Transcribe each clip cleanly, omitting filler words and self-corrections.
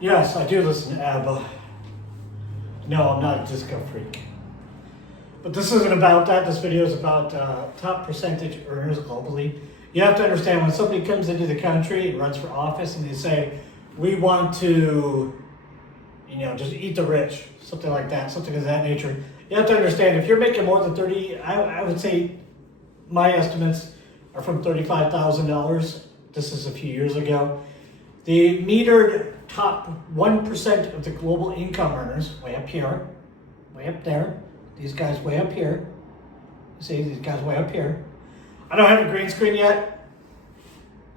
Yes, I do listen to ABBA. No, I'm not a disco freak. But this isn't about that. This video is about top percentage earners globally. You have to understand when somebody comes into the country and runs for office and they say, we want to, just eat the rich, something like that, something of that nature. You have to understand if you're making more than 30, I would say my estimates are from $35,000. This is a few years ago. The metered top 1% of the global income earners, way up here, way up there, these guys way up here. You see these guys way up here. I don't have a green screen yet.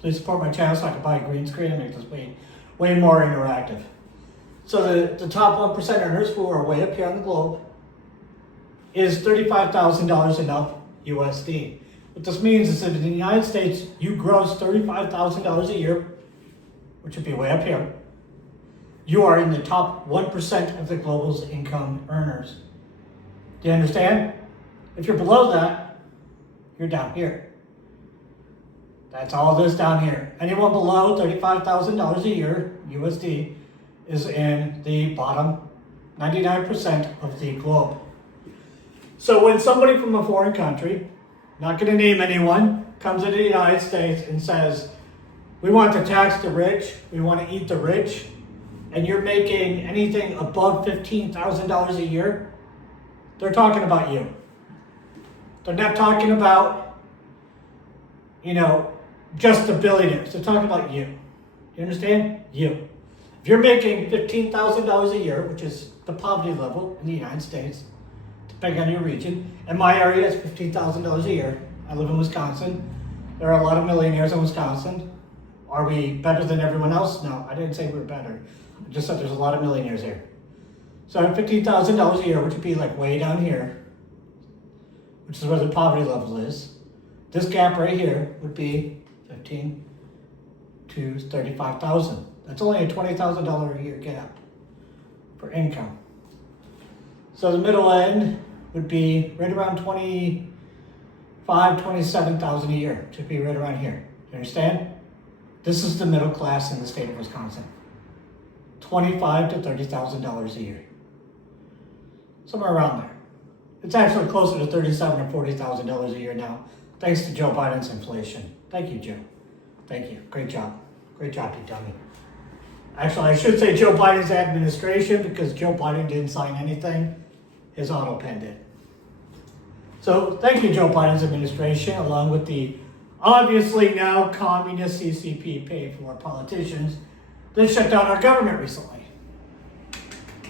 Please support my channel so I can buy a green screen and make this way more interactive. So the top 1% earners who are way up here on the globe is $35,000 and up USD. What this means is that in the United States, you gross $35,000 a year, which would be way up here. You are in the top 1% of the global's income earners. Do you understand? If you're below that, you're down here. That's all this down here. Anyone below $35,000 a year, USD, is in the bottom 99% of the globe. So when somebody from a foreign country, not going to name anyone, comes into the United States and says, we want to tax the rich, we want to eat the rich, and you're making anything above $15,000 a year, they're talking about you. They're not talking about, just the billionaires. They're talking about you. You understand? You. If you're making $15,000 a year, which is the poverty level in the United States, depending on your region, and my area is $15,000 a year. I live in Wisconsin. There are a lot of millionaires in Wisconsin. Are we better than everyone else? No, I didn't say we're better. I just said there's a lot of millionaires here. So $15,000 a year, which would be like way down here, which is where the poverty level is. This gap right here would be 15 to 35,000. That's only a $20,000 a year gap for income. So the middle end would be right around 27,000 a year, to be right around here. You understand? This is the middle class in the state of Wisconsin. $25,000 to $30,000 a year. Somewhere around there. It's actually closer to $37,000 or $40,000 a year now, thanks to Joe Biden's inflation. Thank you, Joe. Thank you. Great job. Great job, you dummy. Actually, I should say Joe Biden's administration because Joe Biden didn't sign anything. His auto pen did. So thank you, Joe Biden's administration, along with the obviously now communist CCP paid for politicians that shut down our government recently.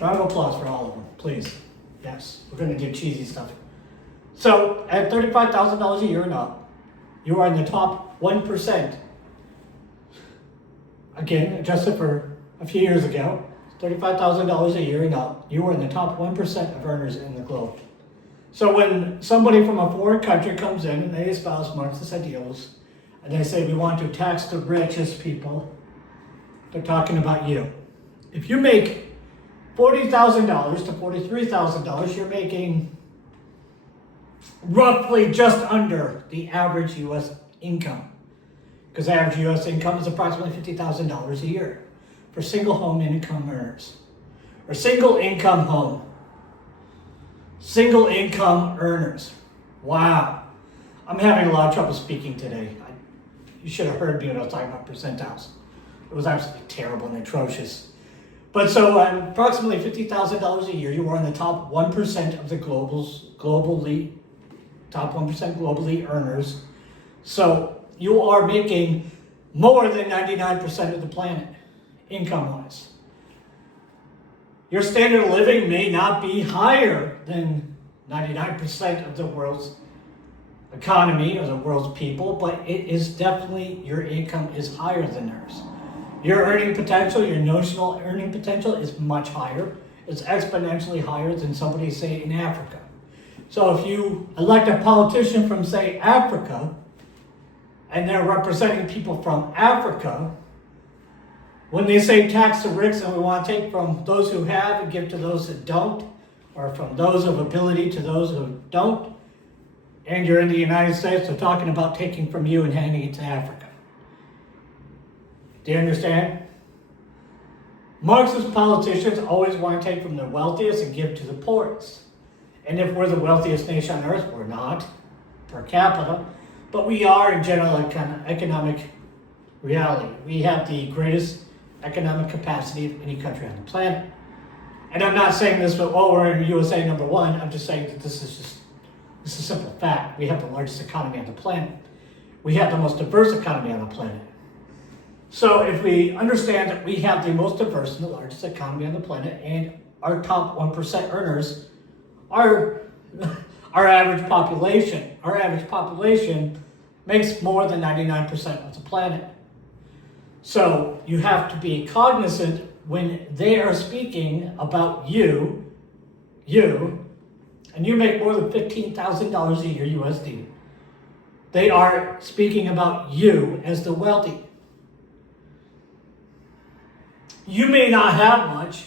Round of applause for all of them, please. Yes, we're going to do cheesy stuff. So at $35,000 a year and up, you are in the top 1%. Again, adjusted for a few years ago, $35,000 a year and up, you are in the top 1% of earners in the globe. So when somebody from a foreign country comes in and they espouse Marxist ideals, and they say we want to tax the richest people, they're talking about you. If you make $40,000 to $43,000, you're making roughly just under the average U.S. income. Because the average U.S. income is approximately $50,000 a year for single home income earners. Or single income home. Single income earners. Wow. I'm having a lot of trouble speaking today. You should have heard me when I was talking about percentiles. It was absolutely terrible and atrocious. But so approximately $50,000 a year, you are in the top 1% of the top 1% globally earners. So you are making more than 99% of the planet, income-wise. Your standard of living may not be higher than 99% of the world's economy or the world's people, but it is definitely, your income is higher than theirs. Your earning potential, your notional earning potential is much higher. It's exponentially higher than somebody, say, in Africa. So if you elect a politician from, say, Africa, and they're representing people from Africa, when they say tax the rich and we want to take from those who have and give to those that don't, or from those of ability to those who don't, and you're in the United States, they're talking about taking from you and handing it to Africa. Do you understand? Marxist politicians always want to take from the wealthiest and give to the poorest. And if we're the wealthiest nation on earth, we're not per capita, but we are in general economic reality. We have the greatest economic capacity of any country on the planet. And I'm not saying this, but we're in USA number one. I'm just saying that this is a simple fact. We have the largest economy on the planet. We have the most diverse economy on the planet. So if we understand that we have the most diverse and the largest economy on the planet, and our top 1% earners are our average population makes more than 99% of the planet. So you have to be cognizant when they are speaking about you, and you make more than $15,000 a year USD. They are speaking about you as the wealthy. You may not have much,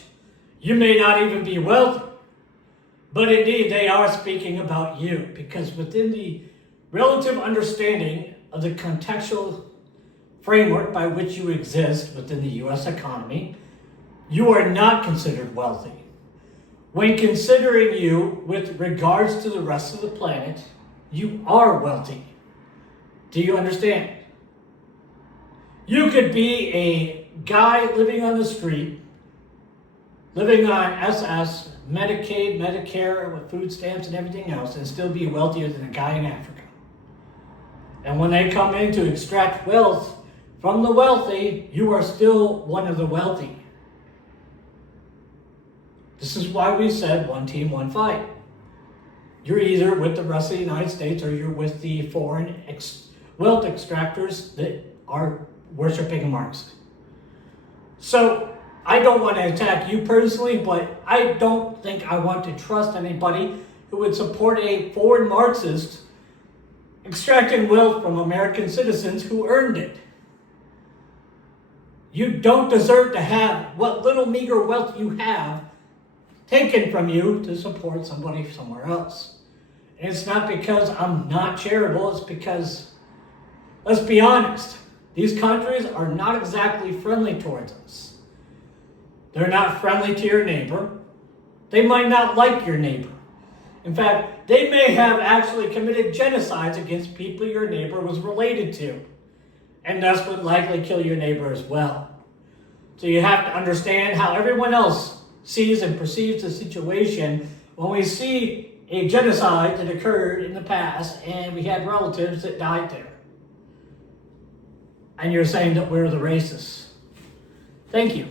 you may not even be wealthy, but indeed they are speaking about you, because within the relative understanding of the contextual framework by which you exist within the US economy, you are not considered wealthy. When considering you with regards to the rest of the planet, you are wealthy. Do you understand? You could be a guy living on the street, living on SS, Medicaid, Medicare, with food stamps and everything else, and still be wealthier than a guy in Africa. And when they come in to extract wealth from the wealthy, you are still one of the wealthy. This is why we said one team, one fight. You're either with the rest of the United States or you're with the foreign wealth extractors that are worshiping Marx. So I don't want to attack you personally, but I don't think I want to trust anybody who would support a foreign Marxist extracting wealth from American citizens who earned it. You don't deserve to have what little meager wealth you have taken from you to support somebody somewhere else. And it's not because I'm not charitable, it's because, let's be honest, these countries are not exactly friendly towards us. They're not friendly to your neighbor. They might not like your neighbor. In fact, they may have actually committed genocides against people your neighbor was related to, and thus would likely kill your neighbor as well. So you have to understand how everyone else sees and perceives the situation when we see a genocide that occurred in the past and we had relatives that died there. And you're saying that we're the racists. Thank you.